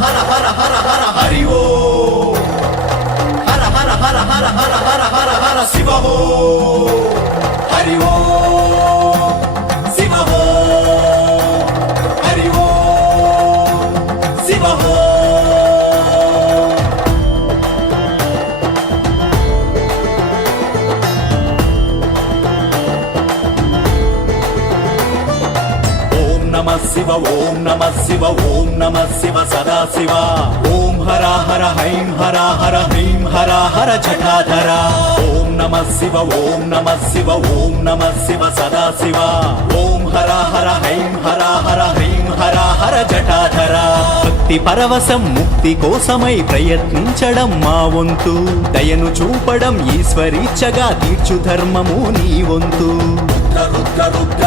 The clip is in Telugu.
హర హర హర హర హరి ఓ హర హర హర హర హర హర హర హర శివ హో హరి ఓ శివ హో హరి ఓ శివ హో శివ ఓం నమ శివ ఓం నమ శివ సదా శివ ఓం హర హర హైం హర హర హ్రీం హర హర జటాధర ఓం నమ శివ ఓం నమ శివ ఓం నమ శివ సదా శివ ఓం హర హర హైం హర హర హ్రీం హర హర జటాధర భక్తి పరవశం ముక్తి కోసమై ప్రయత్నించడం మా వంతు దయను చూపడం ఈశ్వరీచ్చగా తీర్చు ధర్మము నీ వంతు రుద్ర రుద్ర రుద్ర